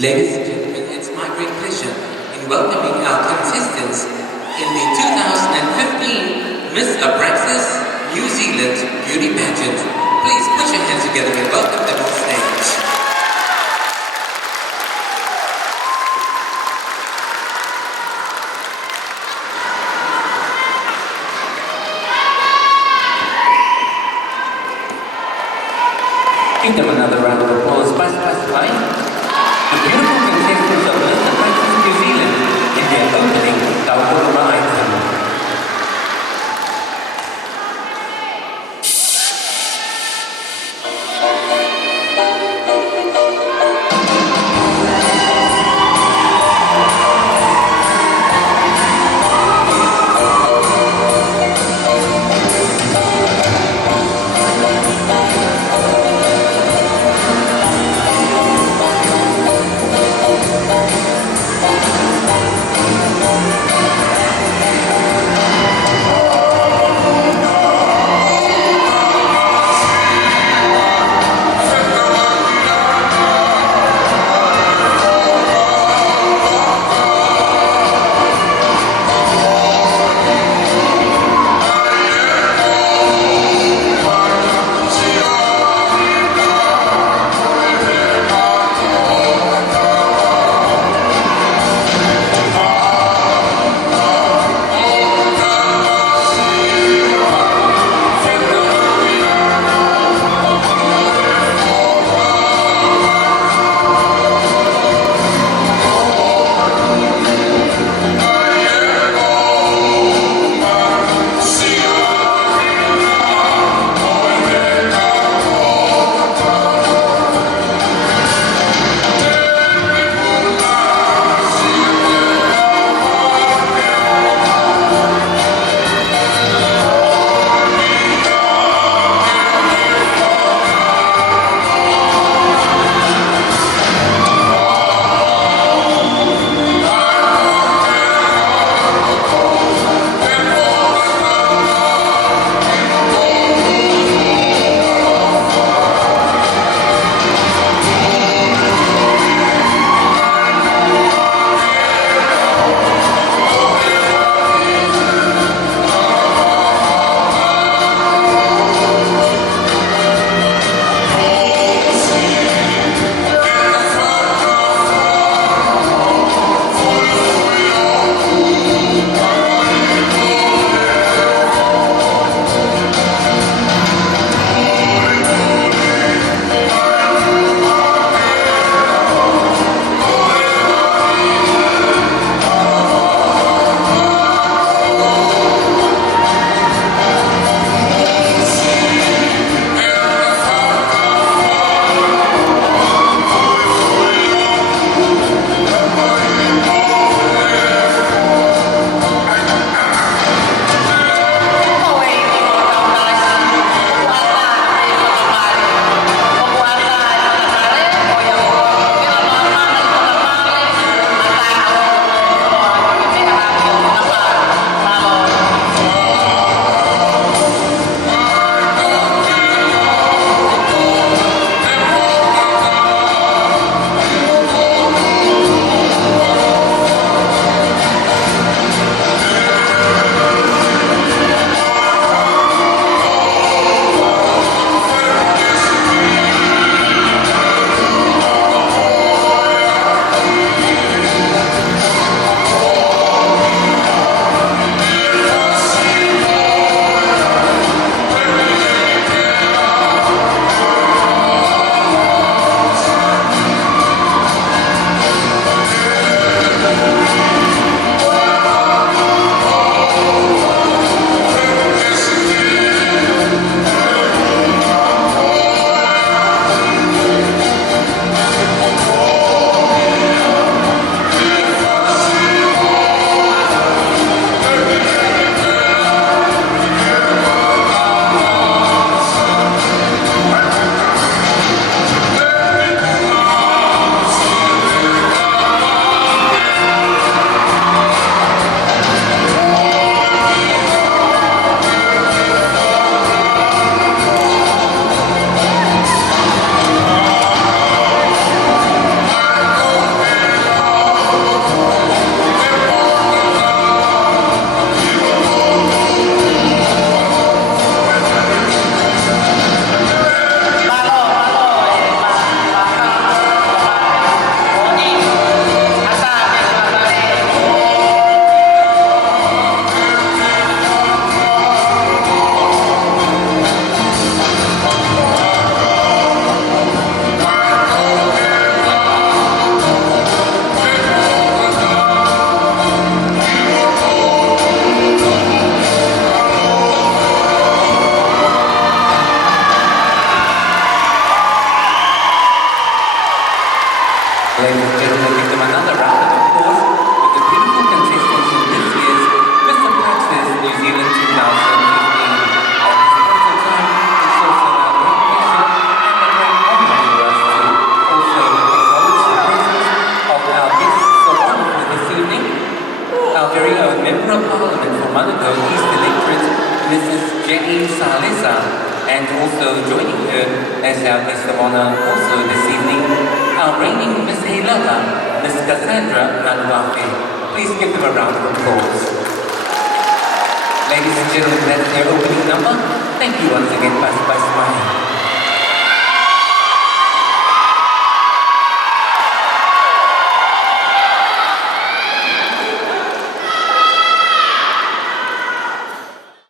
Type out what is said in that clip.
Ladies and gentlemen, it's my great pleasure in welcoming our contestants in the 2015 Miss Abraxas New Zealand Beauty Pageant. Please put your hands together and welcome them on stage. Give them another round of applause. Bye, the beautiful contestants of Miss Abraxas New Zealand in their opening Tauroma item. Ladies and gentlemen, give them another round of applause with the beautiful contestants in this year's Mr. Praxis New Zealand 2015. At this point in time, it's also our great pleasure and a great honor for us to also acknowledge the presence of our guests so wonderful this evening. Our very own Member of Parliament for Manukau East Electorate, Mrs. Jenny Salesa, and also joining her as our guest of honor also this evening, our reigning Miss Heilala, Miss Cassandra Nanuafe. Please give them a round of applause. Ladies and gentlemen, that's their opening number. Thank you once again, Pastor Smile.